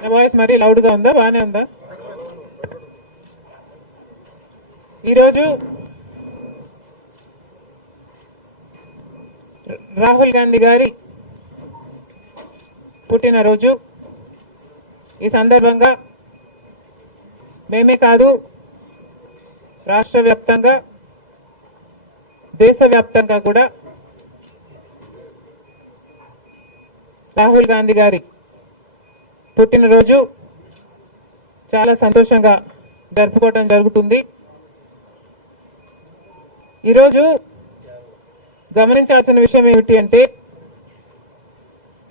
నా వాయిస్ మరీ లౌడ్గా ఉందా, బాగానే ఉందా? ఈరోజు రాహుల్ గాంధీ గారి పుట్టినరోజు. ఈ సందర్భంగా మేమే కాదు, రాష్ట్ర వ్యాప్తంగా దేశవ్యాప్తంగా కూడా రాహుల్ గాంధీ గారి పుట్టినరోజు చాలా సంతోషంగా జరుపుకోవడం జరుగుతుంది. ఈరోజు గమనించాల్సిన విషయం ఏమిటి అంటే,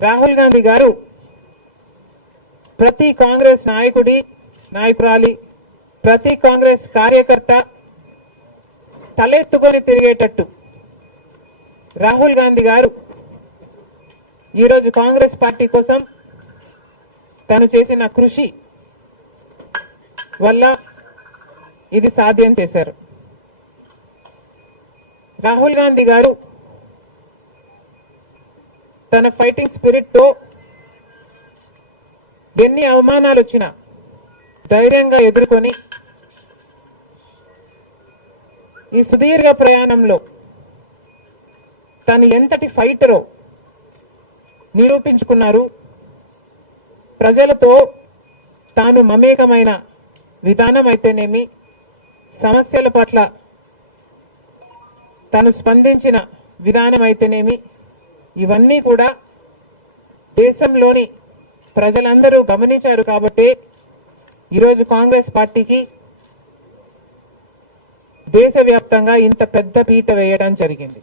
రాహుల్ గాంధీ గారు ప్రతి కాంగ్రెస్ నాయకురాలి, ప్రతి కాంగ్రెస్ కార్యకర్త తలెత్తుకొని తిరిగేటట్టు రాహుల్ గాంధీ గారు ఈరోజు కాంగ్రెస్ పార్టీ కోసం తను చేసిన కృషి వల్ల ఇది సాధ్యం చేశారు. రాహుల్ గాంధీ గారు తన ఫైటింగ్ స్పిరిట్ తో ఎన్ని అవమానాలు వచ్చినా ధైర్యంగా ఎదుర్కొని ఈ సుదీర్ఘ ప్రయాణంలో తను ఎంతటి ఫైటరో నిరూపించుకున్నారు. ప్రజలతో తాను మమేకమైన విధానం అయితేనేమి, సమస్యల పట్ల తను స్పందించిన విధానం అయితేనేమి, ఇవన్నీ కూడా దేశంలోని ప్రజలందరూ గమనించారు. కాబట్టి ఈరోజు కాంగ్రెస్ పార్టీకి దేశవ్యాప్తంగా ఇంత పెద్ద పీట వేయడం జరిగింది.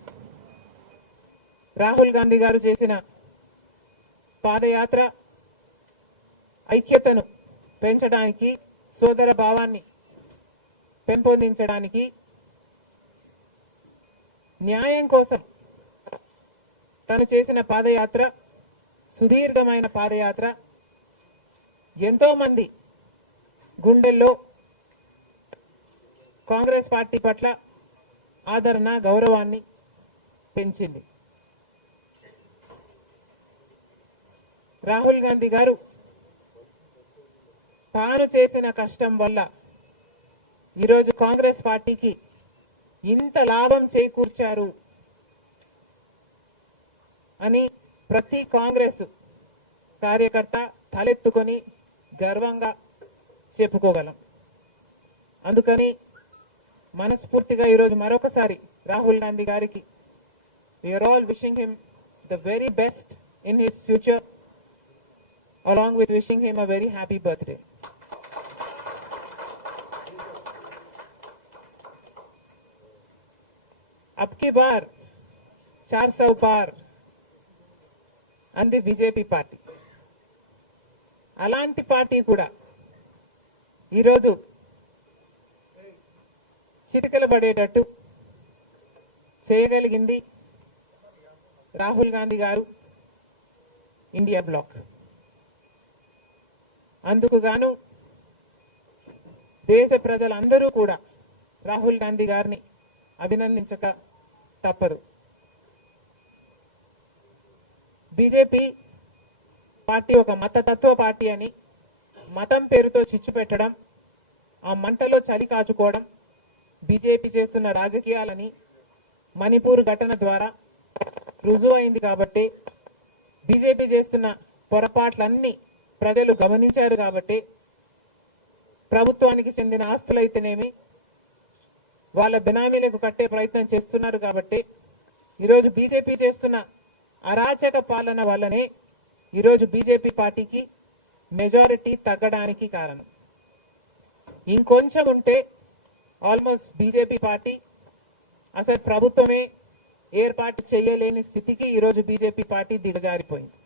రాహుల్ గాంధీ గారు చేసిన పాదయాత్ర ఐక్యతను పెంచడానికి, సోదర భావాన్ని పెంపొందించడానికి, న్యాయం కోసం తను చేసిన పాదయాత్ర, సుదీర్ఘమైన పాదయాత్ర ఎంతో మంది గుండెల్లో కాంగ్రెస్ పార్టీ పట్ల ఆదరణ, గౌరవాన్ని పెంచింది. రాహుల్ గాంధీ గారు తాను చేసిన కష్టం వల్ల ఈరోజు కాంగ్రెస్ పార్టీకి ఇంత లాభం చేకూర్చారు అని ప్రతి కాంగ్రెస్ కార్యకర్త తలెత్తుకొని గర్వంగా చెప్పుకోగలం. అందుకని మనస్ఫూర్తిగా ఈరోజు మరొకసారి రాహుల్ గాంధీ గారికి we are all wishing him the very best in his future, along with wishing him a very happy birthday. अब की बार 400 पार అంది బీజేపీ పార్టీ. అలాంటి పార్టీ కూడా ఈరోజు చిటికలు పడేటట్టు చేయగలిగింది రాహుల్ గాంధీ గారు, ఇండియా బ్లాక్. అందుకు గాను దేశ ప్రజలందరూ కూడా రాహుల్ గాంధీ గారిని అభినందించక తప్పరు. బీజేపీ పార్టీ ఒక మతతత్వ పార్టీ అని మతం పేరుతో చిచ్చు పెట్టడం, ఆ మంటలో చలి కాచుకోవడం బీజేపీ చేస్తున్న రాజకీయాలని మణిపూర్ ఘటన ద్వారా రుజువు అయింది. కాబట్టి బీజేపీ చేస్తున్న పొరపాట్లన్నీ ప్రజలు గమనించారు. కాబట్టి ప్రభుత్వానికి చెందిన ఆస్తులైతేనేమి వాళ్ళ బినామీలకు కట్టే ప్రయత్నం చేస్తున్నారు. కాబట్టి ఈరోజు బీజేపీ చేస్తున్న అరాచక పాలన వల్లనే ఈరోజు బీజేపీ పార్టీకి మెజారిటీ తగ్గడానికి కారణం. ఇంకొంచెం ఉంటే ఆల్మోస్ట్ బీజేపీ పార్టీ అసలు ప్రభుత్వమే ఏర్పాటు చేయలేని స్థితికి ఈరోజు బీజేపీ పార్టీ దిగజారిపోయింది.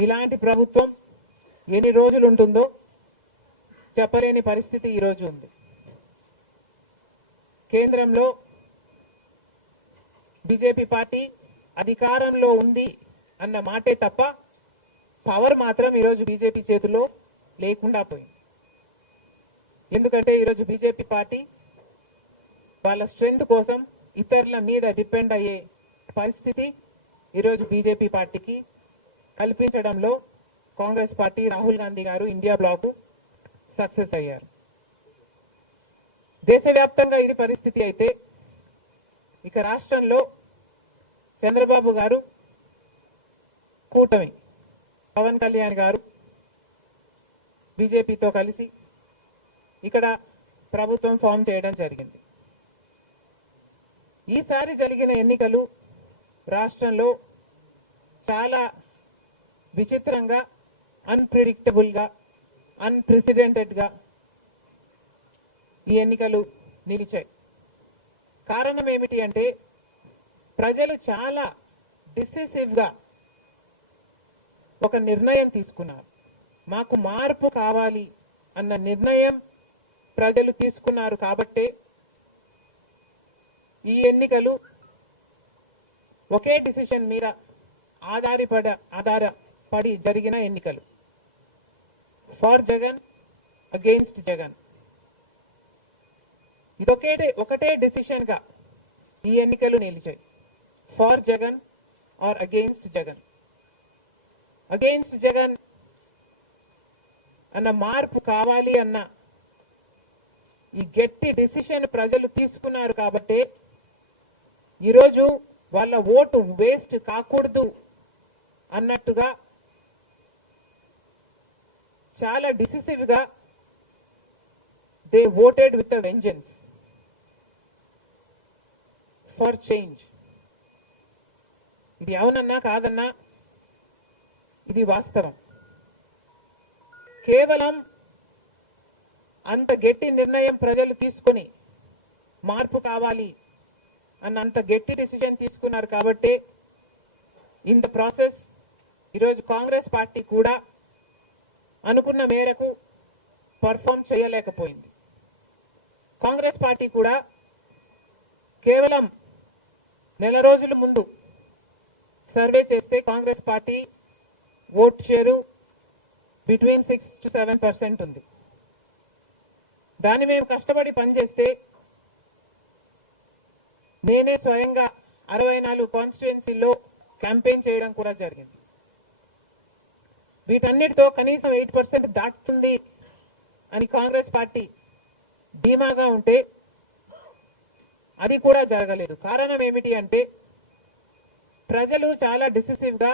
ఇలాంటి ప్రభుత్వం ఎన్ని రోజులు ఉంటుందో చెప్పలేని పరిస్థితి ఈరోజు ఉంది. కేంద్రంలో బీజేపీ పార్టీ అధికారంలో ఉంది అన్న మాటే తప్ప పవర్ మాత్రం ఈరోజు బీజేపీ చేతిలో లేకుండా పోయింది. ఎందుకంటే ఈరోజు బీజేపీ పార్టీ వాళ్ళ స్ట్రెంగ్త్ కోసం ఇతరుల మీద డిపెండ్ అయ్యే పరిస్థితి ఈరోజు బీజేపీ పార్టీకి కల్పించడంలో కాంగ్రెస్ పార్టీ రాహుల్ గాంధీ గారు ఇండియా బ్లాక్ సక్సెస్ అయ్యారు. దేశవ్యాప్తంగా ఇది పరిస్థితి అయితే ఇక రాష్ట్రంలో చంద్రబాబు గారు కూటమి పవన్ కళ్యాణ్ గారు బీజేపీతో కలిసి ఇక్కడ ప్రభుత్వం ఫామ్ చేయడం జరిగింది. ఈసారి జరిగిన ఎన్నికలు రాష్ట్రంలో చాలా విచిత్రంగా, అన్ప్రిడిక్టబుల్ గా, అన్ప్రెసిడెంటెడ్ గా ఈ ఎన్నికలు నిలిచాయి. కారణం ఏమిటి అంటే ప్రజలు చాలా డిసిసివ్ గా ఒక నిర్ణయం తీసుకున్నారు. మాకు మార్పు కావాలి అన్న నిర్ణయం ప్రజలు తీసుకున్నారు కాబట్టే ఈ ఎన్నికలు ఒకే డిసిషన్ మీద ఆధారపడి జరిగిన ఎన్నికలు. For Jagan, against Jagan. ఒకటే డిసిషన్ గా ఈ ఎన్నికలు నిలిచాయి. For Jagan or against Jagan. Against Jagan అన్న మార్పు కావాలి అన్న ఈ గట్టి డిసిషన్ ప్రజలు తీసుకున్నారు కాబట్టి ఈరోజు వాళ్ళ ఓటు వేస్ట్ కాకూడదు అన్నట్టుగా చాలా డిసిసివ్ గా they voted with a vengeance for change. ఇది అవునన్నా కాదన్నా ఇది వాస్తవం. కేవలం అంత గట్టి నిర్ణయం ప్రజలు తీసుకుని మార్పు కావాలి అన్న అంత గట్టి డిసిజన్ తీసుకున్నారు కాబట్టి ఇన్ ద ప్రాసెస్ ఈరోజు కాంగ్రెస్ పార్టీ కూడా అనుకున్న మేరకు పర్ఫామ్ చేయలేకపోయింది. కాంగ్రెస్ పార్టీ కూడా కేవలం నెల రోజుల ముందు సర్వే చేస్తే Congress party vote share between 6 to 7% ఉంది. దాన్ని మేము కష్టపడి పనిచేస్తే నేనే స్వయంగా 64 కాన్స్టిట్యుయెన్సీల్లో క్యాంపెయిన్ చేయడం కూడా జరిగింది. వీటన్నిటితో కనీసం 8% దాటుతుంది అని కాంగ్రెస్ పార్టీ ధీమాగా ఉంటే అది కూడా జరగలేదు. కారణం ఏమిటి అంటే ప్రజలు చాలా డిసిసివ్ గా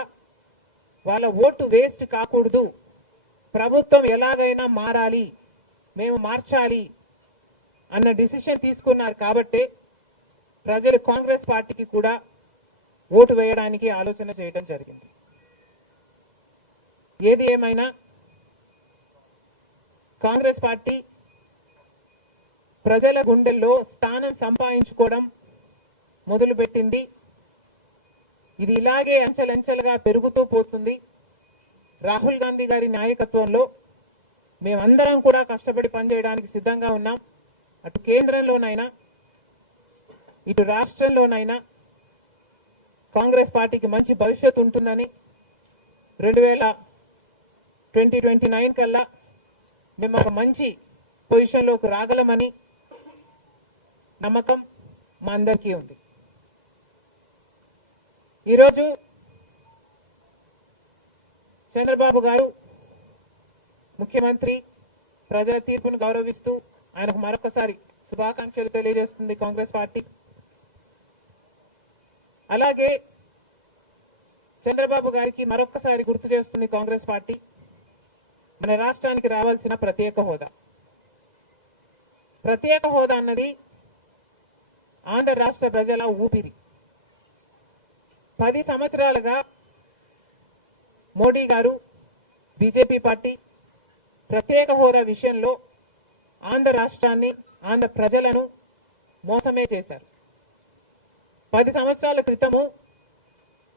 వాళ్ళ ఓటు వేస్ట్ కాకూడదు, ప్రభుత్వం ఎలాగైనా మారాలి, మేము మార్చాలి అన్న డిసిషన్ తీసుకున్నారు కాబట్టి ప్రజలు కాంగ్రెస్ పార్టీకి కూడా ఓటు వేయడానికి ఆలోచన చేయడం జరిగింది. ఏది ఏమైనా కాంగ్రెస్ పార్టీ ప్రజల గుండెల్లో స్థానం సంపాదించుకోవడం మొదలుపెట్టింది. ఇది ఇలాగే అంచెలంచెలుగా పెరుగుతూ పోతుంది. రాహుల్ గాంధీ గారి నాయకత్వంలో మేమందరం కూడా కష్టపడి పనిచేయడానికి సిద్ధంగా ఉన్నాం. అటు కేంద్రంలోనైనా ఇటు రాష్ట్రంలోనైనా కాంగ్రెస్ పార్టీకి మంచి భవిష్యత్తు ఉంటుందని 2029 కల్లా మేము ఒక మంచి పొజిషన్లోకి రాగలమని నమ్మకం మా అందరికీ ఉంది. ఈరోజు చంద్రబాబు గారు ముఖ్యమంత్రి ప్రజల తీర్పును గౌరవిస్తూ ఆయనకు మరొకసారి శుభాకాంక్షలు తెలియజేస్తుంది కాంగ్రెస్ పార్టీ. అలాగే చంద్రబాబు గారికి మరొకసారి గుర్తు చేస్తుంది కాంగ్రెస్ పార్టీ మన రాష్ట్రానికి రావాల్సిన ప్రత్యేక హోదా. ప్రత్యేక హోదా అన్నది ఆంధ్ర రాష్ట్ర ప్రజల ఊపిరి. 10 సంవత్సరాలుగా మోడీ గారు, బీజేపీ పార్టీ ప్రత్యేక హోదా విషయంలో ఆంధ్ర రాష్ట్రాన్ని, ఆంధ్ర ప్రజలను మోసమే చేశారు. 10 సంవత్సరాల క్రితము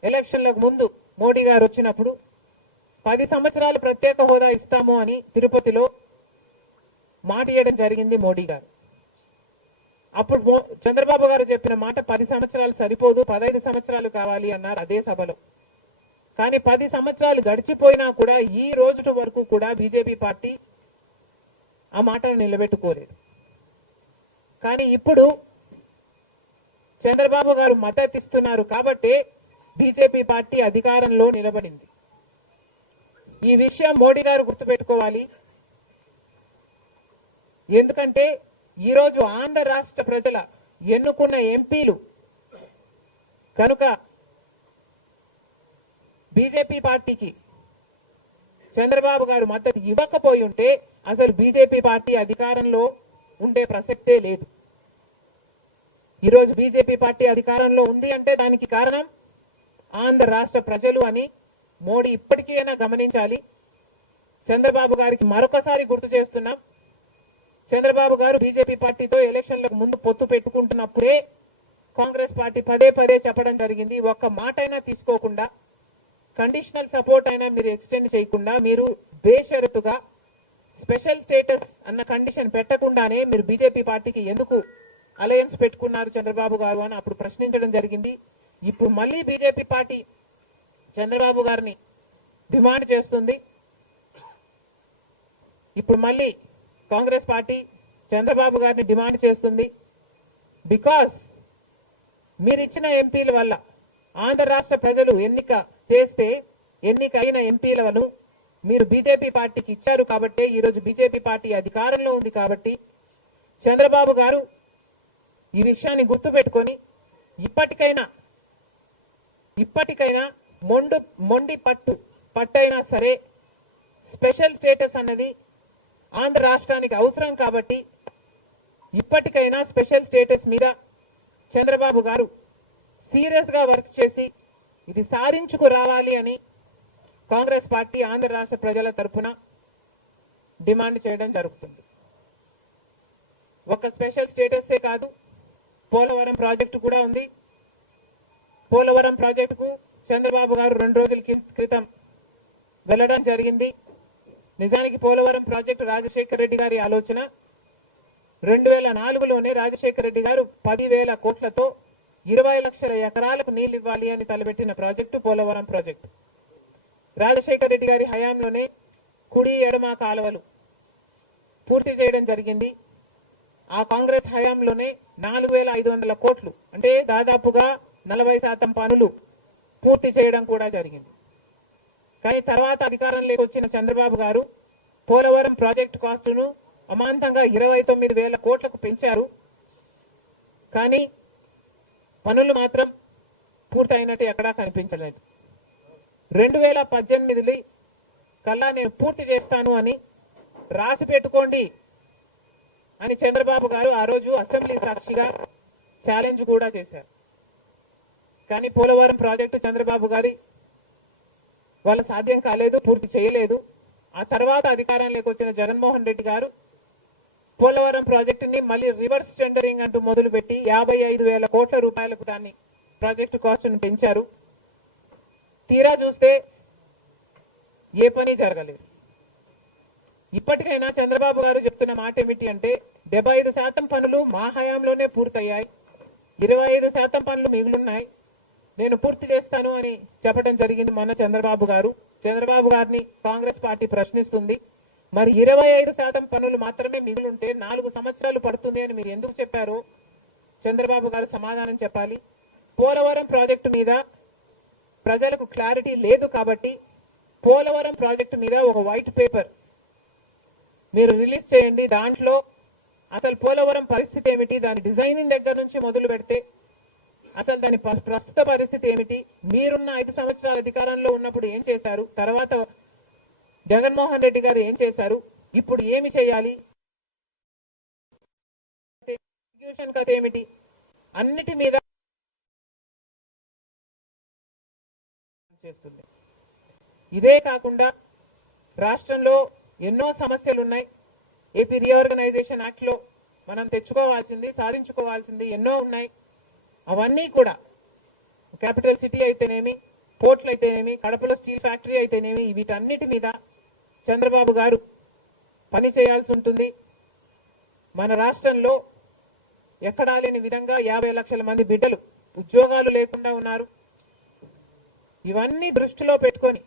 ఎలక్షన్లకు ముందు మోడీ గారు వచ్చినప్పుడు 10 సంవత్సరాలు ప్రత్యేక హోదా ఇస్తాము అని తిరుపతిలో మాట ఇవ్వడం జరిగింది మోడీ గారు. అప్పుడు చంద్రబాబు గారు చెప్పిన మాట 10 సంవత్సరాలు సరిపోదు, 15 సంవత్సరాలు కావాలి అన్నారు అదే సభలో. కానీ 10 సంవత్సరాలు గడిచిపోయినా కూడా ఈ రోజు వరకు కూడా బీజేపీ పార్టీ ఆ మాటను నిలబెట్టుకోలేదు. కానీ ఇప్పుడు చంద్రబాబు గారు మద్దతు ఇస్తున్నారు కాబట్టి బీజేపీ పార్టీ అధికారంలో నిలబడింది. ఈ విషయం మోడీ గారు గుర్తుపెట్టుకోవాలి. ఎందుకంటే ఈరోజు ఆంధ్ర రాష్ట్ర ప్రజల ఎన్నుకున్న ఎంపీలు కనుక బీజేపీ పార్టీకి చంద్రబాబు గారు మద్దతు ఇవ్వకపోయి ఉంటే అసలు బీజేపీ పార్టీ అధికారంలో ఉండే ప్రసక్తే లేదు. ఈరోజు బీజేపీ పార్టీ అధికారంలో ఉంది అంటే దానికి కారణం ఆంధ్ర రాష్ట్ర ప్రజలు అని మోడీ ఇప్పటికైనా గమనించాలి. చంద్రబాబు గారికి మరొకసారి గుర్తు చేస్తున్నాం, చంద్రబాబు గారు బీజేపీ పార్టీతో ఎలక్షన్లకు ముందు పొత్తు పెట్టుకుంటున్నప్పుడే కాంగ్రెస్ పార్టీ పదే పదే చెప్పడం జరిగింది. ఒక్క మాట అయినా తీసుకోకుండా, కండిషనల్ సపోర్ట్ అయినా మీరు ఎక్స్టెండ్ చేయకుండా, మీరు బేషరతుగా స్పెషల్ స్టేటస్ అన్న కండిషన్ పెట్టకుండానే మీరు బీజేపీ పార్టీకి ఎందుకు అలయన్స్ పెట్టుకున్నారు చంద్రబాబు గారు అని అప్పుడు ప్రశ్నించడం జరిగింది. ఇప్పుడు మళ్ళీ బీజేపీ పార్టీ చంద్రబాబు గారిని డిమాండ్ చేస్తుంది. ఇప్పుడు మళ్ళీ కాంగ్రెస్ పార్టీ చంద్రబాబు గారిని డిమాండ్ చేస్తుంది. బికాస్ మీరు ఇచ్చిన ఎంపీల వల్ల ఆంధ్ర రాష్ట్ర ప్రజలు ఎన్నికైన ఎంపీలను మీరు బీజేపీ పార్టీకి ఇచ్చారు కాబట్టి, ఈరోజు బీజేపీ పార్టీ అధికారంలో ఉంది కాబట్టి చంద్రబాబు గారు ఈ విషయాన్ని గుర్తుపెట్టుకొని ఇప్పటికైనా మొండి పట్టైనా సరే స్పెషల్ స్టేటస్ అన్నది ఆంధ్ర రాష్ట్రానికి అవసరం కాబట్టి ఇప్పటికైనా స్పెషల్ స్టేటస్ మీద చంద్రబాబు గారు సీరియస్ గా వర్క్ చేసి ఇది సాధించుకు రావాలి అని కాంగ్రెస్ పార్టీ ఆంధ్ర రాష్ట్ర ప్రజల తరఫున డిమాండ్ చేయడం జరుగుతుంది. ఒక స్పెషల్ స్టేటసే కాదు, పోలవరం ప్రాజెక్టు కూడా ఉంది. పోలవరం ప్రాజెక్టుకు చంద్రబాబు గారు 2 రోజుల క్రితం వెళ్ళడం జరిగింది. నిజానికి పోలవరం ప్రాజెక్టు రాజశేఖర రెడ్డి గారి ఆలోచన. 2004లోనే రాజశేఖర రెడ్డి గారు 10,000 కోట్లతో 20 లక్షల ఎకరాలకు నీళ్లు ఇవ్వాలి అని తలపెట్టిన ప్రాజెక్టు పోలవరం ప్రాజెక్టు. రాజశేఖర రెడ్డి గారి హయాంలోనే కుడి ఎడమ కాలువలు పూర్తి చేయడం జరిగింది. ఆ కాంగ్రెస్ హయాంలోనే 4,500 కోట్లు అంటే దాదాపుగా 40% పనులు పూర్తి చేయడం కూడా జరిగింది. కానీ తర్వాత అధికారంలోకి వచ్చిన చంద్రబాబు గారు పోలవరం ప్రాజెక్టు కాస్టును అమాంతంగా 29,000 కోట్లకు పెంచారు. కానీ పనులు మాత్రం పూర్తయినట్టు ఎక్కడా కనిపించలేదు. 2018 కల్లా నేను పూర్తి చేస్తాను అని రాసి పెట్టుకోండి అని చంద్రబాబు గారు ఆ రోజు అసెంబ్లీ సాక్షిగా ఛాలెంజ్ కూడా చేశారు. కానీ పోలవరం ప్రాజెక్టు చంద్రబాబు గారి వాళ్ళ సాధ్యం కాలేదు, పూర్తి చేయలేదు. ఆ తర్వాత అధికారంలోకి వచ్చిన జగన్మోహన్ రెడ్డి గారు పోలవరం ప్రాజెక్టుని మళ్ళీ రివర్స్ టెండరింగ్ అంటూ మొదలుపెట్టి 55,000 కోట్ల రూపాయలకు దాన్ని ప్రాజెక్టు కాస్ట్ను పెంచారు. తీరా చూస్తే ఏ పని జరగలేదు. ఇప్పటికైనా చంద్రబాబు గారు చెప్తున్న మాట ఏమిటి అంటే 75% పనులు మా హయాంలోనే పూర్తయ్యాయి, 25% పనులు మిగులున్నాయి, నేను పూర్తి చేస్తాను అని చెప్పడం జరిగింది మొన్న చంద్రబాబు గారు. చంద్రబాబు గారిని కాంగ్రెస్ పార్టీ ప్రశ్నిస్తుంది, మరి 25% పనులు మాత్రమే మిగులుంటే 4 సంవత్సరాలు పడుతుంది అని మీరు ఎందుకు చెప్పారో చంద్రబాబు గారు సమాధానం చెప్పాలి. పోలవరం ప్రాజెక్టు మీద ప్రజలకు క్లారిటీ లేదు కాబట్టి పోలవరం ప్రాజెక్టు మీద ఒక వైట్ పేపర్ మీరు రిలీజ్ చేయండి. దాంట్లో అసలు పోలవరం పరిస్థితి ఏమిటి, దాని డిజైనింగ్ దగ్గర నుంచి మొదలు పెడితే అసలు దాని ప్రస్తుత పరిస్థితి ఏమిటి, మీరున్న 5 సంవత్సరాల అధికారంలో ఉన్నప్పుడు ఏం చేశారు, తర్వాత జగన్మోహన్ రెడ్డి గారు ఏం చేశారు, ఇప్పుడు ఏమి చేయాలి, ఎగ్జిక్యూషన్ కథ ఏమిటి, అన్నిటి మీద చేస్తుంది. ఇదే కాకుండా రాష్ట్రంలో ఎన్నో సమస్యలు ఉన్నాయి. ఏపీ రీఆర్గనైజేషన్ యాక్ట్ లో మనం తెచ్చుకోవాల్సింది, సాధించుకోవాల్సింది ఎన్నో ఉన్నాయి. అవన్నీ కూడా క్యాపిటల్ సిటీ అయితేనేమి, పోర్ట్లు అయితేనేమి, కడపలో స్టీల్ ఫ్యాక్టరీ అయితేనేమి, వీటన్నిటి మీద చంద్రబాబు గారు పని చేయాల్సి ఉంటుంది. మన రాష్ట్రంలో ఎక్కడా లేని విధంగా 50 లక్షల మంది బిడ్డలు ఉద్యోగాలు లేకుండా ఉన్నారు. ఇవన్నీ దృష్టిలో పెట్టుకొని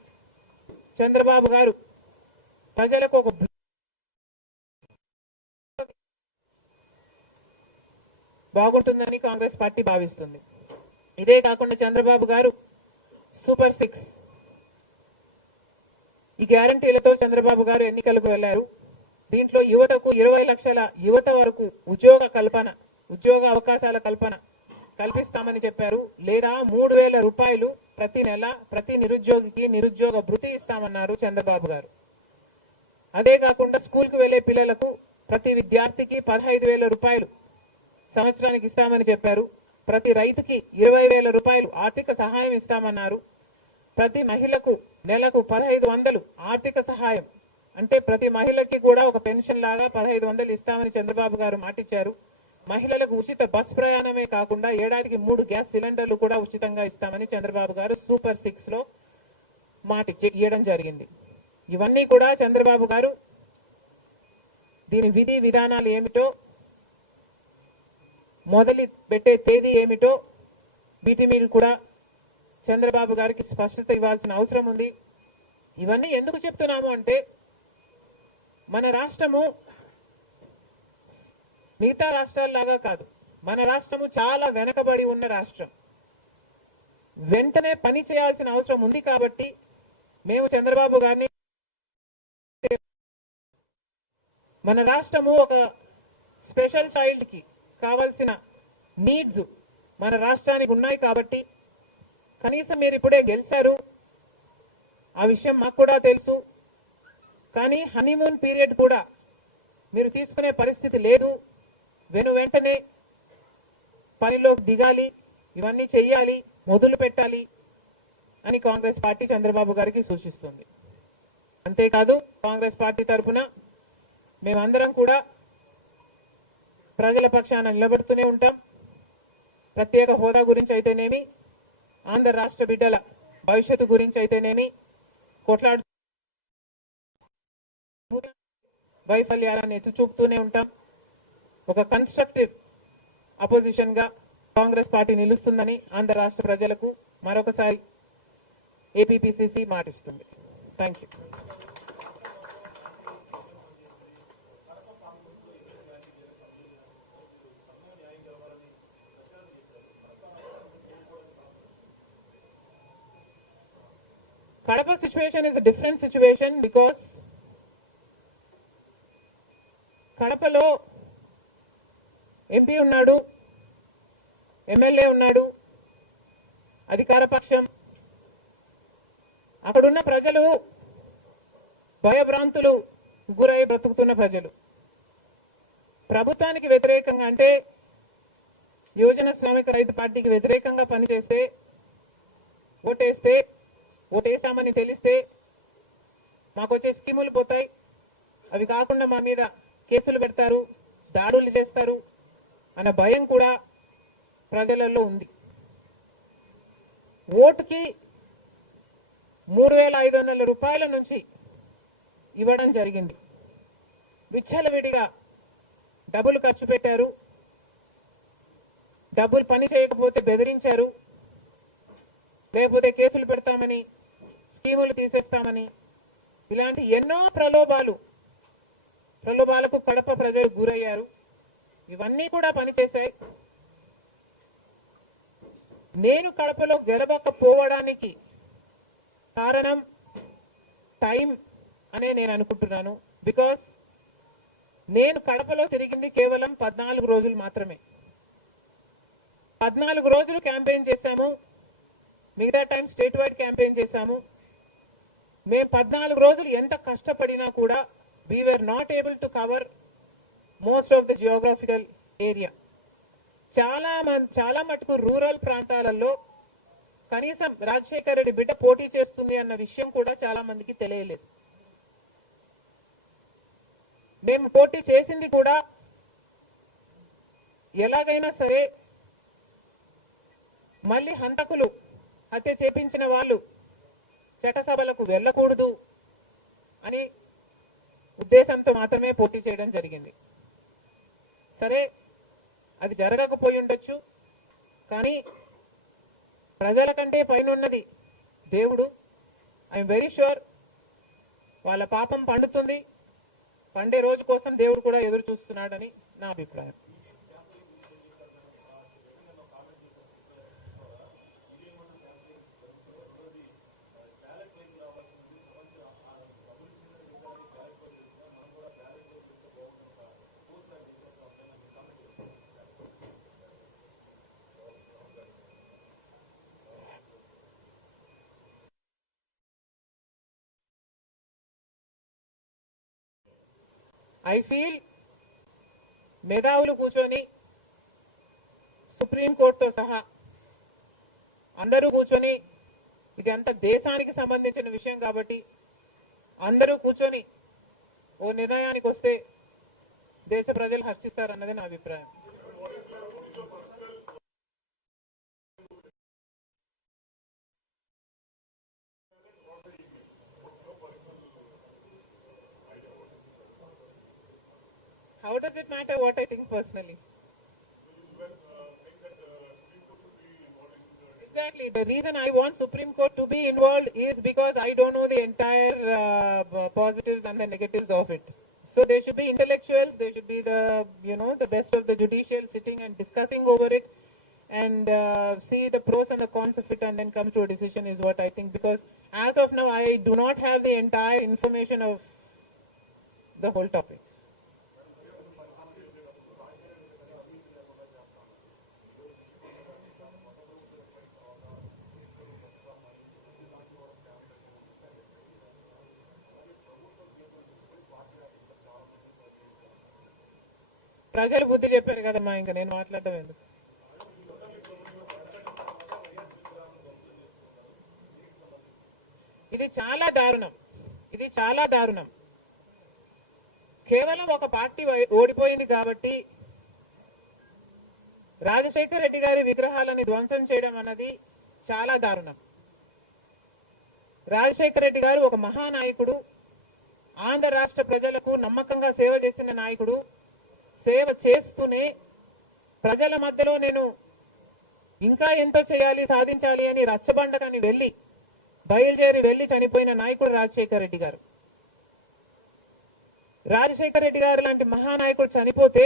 చంద్రబాబు గారు ప్రజలకు ఒక బాగుంటుందని కాంగ్రెస్ పార్టీ భావిస్తుంది. ఇదే కాకుండా చంద్రబాబు గారు సూపర్ 6 ఈ గ్యారంటీలతో చంద్రబాబు గారు ఎన్నికలకు వెళ్లారు. దీంట్లో యువతకు 20 లక్షల యువత వరకు ఉద్యోగ అవకాశాల కల్పన కల్పిస్తామని చెప్పారు. లేదా 3,000 రూపాయలు ప్రతి నెల ప్రతి నిరుద్యోగికి నిరుద్యోగ భృతి ఇస్తామన్నారు చంద్రబాబు గారు. అదే కాకుండా స్కూల్కి వెళ్లే పిల్లలకు ప్రతి విద్యార్థికి 15,000 రూపాయలు సంవత్సరానికి ఇస్తామని చెప్పారు. ప్రతి రైతుకి 20,000 రూపాయలు ఆర్థిక సహాయం ఇస్తామన్నారు. ప్రతి మహిళకు నెలకు 1,500 ఆర్థిక సహాయం, అంటే ప్రతి మహిళకి కూడా ఒక పెన్షన్ లాగా 1,500 ఇస్తామని చంద్రబాబు గారు మాటిచ్చారు. మహిళలకు ఉచిత బస్ ప్రయాణమే కాకుండా ఏడాదికి 3 గ్యాస్ సిలిండర్లు కూడా ఉచితంగా ఇస్తామని చంద్రబాబు గారు సూపర్ 6 లో ఇవ్వడం జరిగింది. ఇవన్నీ కూడా చంద్రబాబు గారు దీని విధి విధానాలు ఏమిటో, మొదలు పెట్టే తేదీ ఏమిటో వీటి మీద కూడా చంద్రబాబు గారికి స్పష్టత ఇవ్వాల్సిన అవసరం ఉంది. ఇవన్నీ ఎందుకు చెప్తున్నాము అంటే, మన రాష్ట్రము మిగతా రాష్ట్రాల్లాగా కాదు. మన రాష్ట్రము చాలా వెనకబడి ఉన్న రాష్ట్రం. వెంటనే పని చేయాల్సిన అవసరం ఉంది కాబట్టి మేము చంద్రబాబు గారిని, మన రాష్ట్రము ఒక స్పెషల్ చైల్డ్ కి కావాల్సిన నీడ్స్ మన రాష్ట్రానికి ఉన్నాయి కాబట్టి, కనీసం మీరు ఇప్పుడే గెలిచారు, ఆ విషయం మాకు కూడా తెలుసు. కానీ హనీమూన్ పీరియడ్ కూడా మీరు తీసుకునే పరిస్థితి లేదు. వెంటనే పనిలోకి దిగాలి, ఇవన్నీ చెయ్యాలి, మొదలు పెట్టాలి అని కాంగ్రెస్ పార్టీ చంద్రబాబు గారికి సూచిస్తుంది. అంతేకాదు కాంగ్రెస్ పార్టీ తరఫున మేమందరం కూడా ప్రజల పక్షాన నిలబడుతూనే ఉంటాం. ప్రత్యేక హోదా గురించి అయితేనేమి, ఆంధ్ర రాష్ట్ర బిడ్డల భవిష్యత్తు గురించి అయితేనేమి కొట్లాడు వైఫల్యాలను ఎత్తి చూపుతూనే ఉంటాం. ఒక కన్స్ట్రక్టివ్ అపోజిషన్ గా కాంగ్రెస్ పార్టీ నిలుస్తుందని ఆంధ్ర రాష్ట్ర ప్రజలకు మరొకసారి ఏపీపీసీసీ మాటిస్తుంది. Thank you. Kadapa situation is a different situation because కడపలో ఎంపీ ఉన్నాడు, ఎమ్మెల్యే ఉన్నాడు, అధికార పక్షం. అక్కడున్న ప్రజలు భయభ్రాంతులు గురై బ్రతుకుతున్న ప్రజలు. ప్రభుత్వానికి వ్యతిరేకంగా, అంటే యువజన శ్రామిక రైతు పార్టీకి వ్యతిరేకంగా పనిచేస్తే, ఓటేస్తామని తెలిస్తే మాకు వచ్చే స్కీములు పోతాయి, అవి కాకుండా మా మీద కేసులు పెడతారు, దాడులు చేస్తారు అన్న భయం కూడా ప్రజలలో ఉంది. ఓటుకి 3,500 రూపాయల నుంచి ఇవ్వడం జరిగింది. విచ్చలవిడిగా డబ్బులు ఖర్చు పెట్టారు, డబ్బులు పని చేయకపోతే బెదిరించారు, లేకపోతే కేసులు పెడతామని, స్కీములు తీసేస్తామని, ఇలాంటి ఎన్నో ప్రలోభాలకు కడప ప్రజలు గురయ్యారు. ఇవన్నీ కూడా పనిచేశాయి. నేను కడపలో గెలవకపోవడానికి కారణం టైం అనే నేను అనుకుంటున్నాను. బికాస్ నేను కడపలో తిరిగింది కేవలం 14 రోజులు మాత్రమే. 14 రోజులు క్యాంపెయిన్ చేశాము, మిగతా టైం స్టేట్ వైడ్ క్యాంపెయిన్ చేశాము. మేము 14 రోజులు ఎంత కష్టపడినా కూడా we were not able to cover most of the geographical area. చాలా మటుకు రూరల్ ప్రాంతాలలో కనీసం రాజశేఖర రెడ్డి బిడ్డ పోటీ చేస్తుంది అన్న విషయం కూడా చాలా మందికి తెలియలేదు. మేము పోటీ చేసింది కూడా ఎలాగైనా సరే మళ్ళీ హంతకులు, హత్య చేపించిన వాళ్ళు చట్టసభలకు వెళ్ళకూడదు అని ఉద్దేశంతో మాత్రమే పోటీ చేయడం జరిగింది. సరే, అది జరగకపోయి ఉండొచ్చు, కానీ ప్రజల కంటే పైన ఉన్నది దేవుడు. ఐఎమ్ వెరీ ష్యూర్ వాళ్ళ పాపం పండుతుంది, పండే రోజు కోసం దేవుడు కూడా ఎదురు చూస్తున్నాడని నా అభిప్రాయం. ఐ ఫీల్ మేధావులు కూర్చొని సుప్రీంకోర్టుతో సహా అందరూ కూర్చొని, ఇది అంత దేశానికి సంబంధించిన విషయం కాబట్టి అందరూ కూర్చొని ఓ నిర్ణయానికి వస్తే దేశ ప్రజలు హర్షిస్తారన్నది నా అభిప్రాయం. How does it matter what I think personally? Exactly. The reason I want Supreme Court to be involved is because I don't know the entire positives and the negatives of it. So there should be intellectuals, there should be the best of the judicial sitting and discussing over it and see the pros and the cons of it and then come to a decision is what I think. Because as of now, I do not have the entire information of the whole topic. ప్రజలు బుద్ధి చెప్పారు కదమ్మా, ఇంకా నేను మాట్లాడటం ఎందుకు. ఇది చాలా దారుణం, ఇది చాలా దారుణం. కేవలం ఒక పార్టీ ఓడిపోయింది కాబట్టి రాజశేఖర్ రెడ్డి గారి విగ్రహాలని ధ్వంసం చేయడం అన్నది చాలా దారుణం. రాజశేఖర్ రెడ్డి గారు ఒక మహానాయకుడు, ఆంధ్ర రాష్ట్ర ప్రజలకు నమ్మకంగా సేవ చేసిన నాయకుడు. సేవ చేస్తూనే ప్రజల మధ్యలో నేను ఇంకా ఎంతో చేయాలి, సాధించాలి అని రచ్చబండకని బయలుదేరి వెళ్ళి చనిపోయిన నాయకుడు రాజశేఖర్ రెడ్డి గారు. రాజశేఖర్ రెడ్డి గారు లాంటి మహానాయకుడు చనిపోతే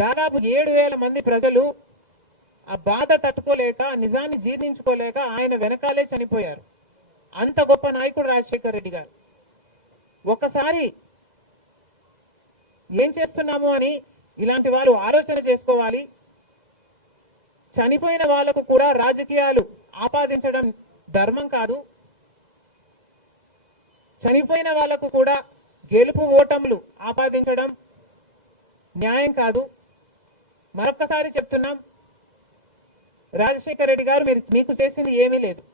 దాదాపు 7,000 మంది ప్రజలు ఆ బాధ తట్టుకోలేక, నిజాన్ని జీర్ణించుకోలేక ఆయన వెనకాలే చనిపోయారు. అంత గొప్ప నాయకుడు రాజశేఖర్ రెడ్డి గారు. ఒకసారి ఏం చేస్తున్నాము అని ఇలాంటి వాళ్ళు ఆలోచన చేసుకోవాలి. చనిపోయిన వాళ్లకు కూడా రాజకీయాలు ఆపాదించడం ధర్మం కాదు. చనిపోయిన వాళ్లకు కూడా గెలుపు ఓటములు ఆపాదించడం న్యాయం కాదు. మరొక్కసారి చెప్తున్నాం, రాజశేఖర్ రెడ్డి గారు మీకు చేసింది ఏమీ లేదు.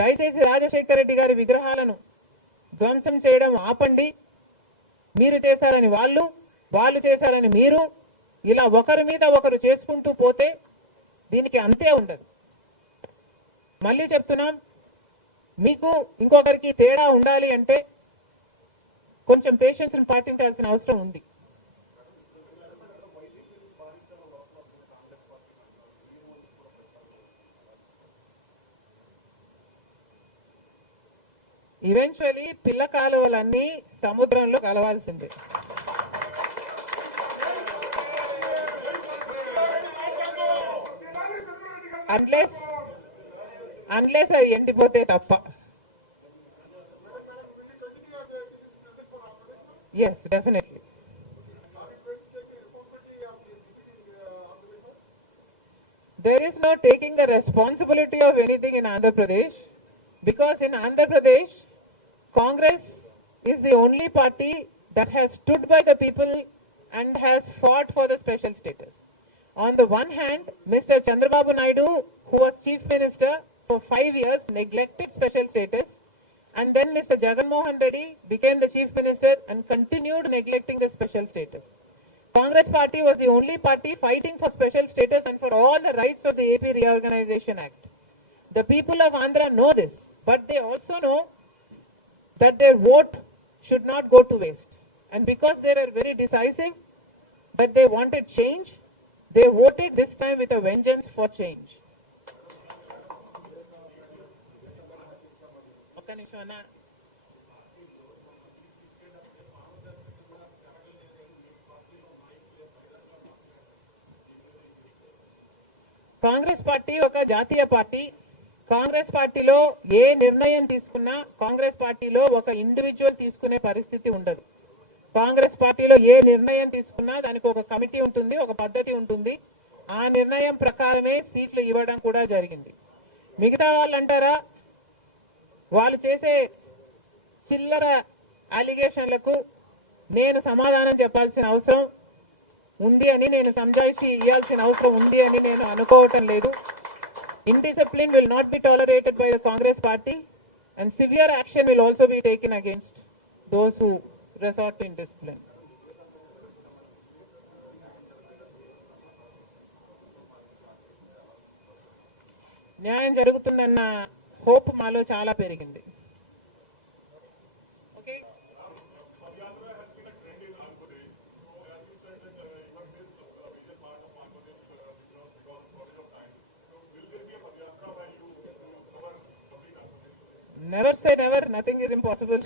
దయచేసి రాజశేఖర్ రెడ్డి గారి విగ్రహాలను ధ్వంసం చేయడం ఆపండి. మీరు చేశారని వాళ్ళు చేశారని మీరు, ఇలా ఒకరి మీద ఒకరు చేసుకుంటూ పోతే దీనికి అంతే ఉండదు. మళ్ళీ చెప్తున్నాం, మీకు ఇంకొకరికి తేడా ఉండాలి అంటే కొంచెం పేషెన్స్ ని పాటించాల్సిన అవసరం ఉంది. ఈవెన్చువలీ పిల్ల కాలువలన్నీ సముద్రంలో కలవాల్సిందే. అన్లెస్ అవి ఎండిపోతే తప్ప. Yes, definitely. There is no taking the responsibility of anything in Andhra Pradesh, because in Andhra Pradesh, Congress is the only party that has stood by the people and has fought for the special status. On the one hand, Mr. Chandrababu Naidu, who was Chief Minister for 5 years, neglected special status, and then Mr. Jagan Mohan Reddy became the Chief Minister and continued neglecting the special status. Congress party was the only party fighting for special status and for all the rights of the AP Reorganization Act. The people of Andhra know this, but they also know that their vote should not go to waste. And because they were very decisive, that they wanted change, they voted this time with a vengeance for change. Congress party ఒక జాతీయ party. Congress పార్టీలో ఏ నిర్ణయం తీసుకున్నా కాంగ్రెస్ పార్టీలో ఒక individual తీసుకునే పరిస్థితి ఉండదు. కాంగ్రెస్ పార్టీలో ఏ నిర్ణయం తీసుకున్నా దానికి ఒక కమిటీ ఉంటుంది, ఒక పద్ధతి ఉంటుంది. ఆ నిర్ణయం ప్రకారమే సీట్లు ఇవ్వడం కూడా జరిగింది. మిగతా వాళ్ళు అంటారా, వాళ్ళు చేసే చిల్లర అలిగేషన్లకు నేను సమాధానం చెప్పాల్సిన అవసరం ఉంది అని, నేను సంజాయిషి ఇవ్వాల్సిన అవసరం ఉంది అని నేను అనుకోవటం లేదు. Indiscipline will not be tolerated by the Congress party and severe action will also be taken against those who resort to indiscipline. న్యాయం జరుగుతుందన్న హోప్ మాలో చాలా పెరిగింది. Never say never, nothing is impossible.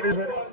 Ready, sir?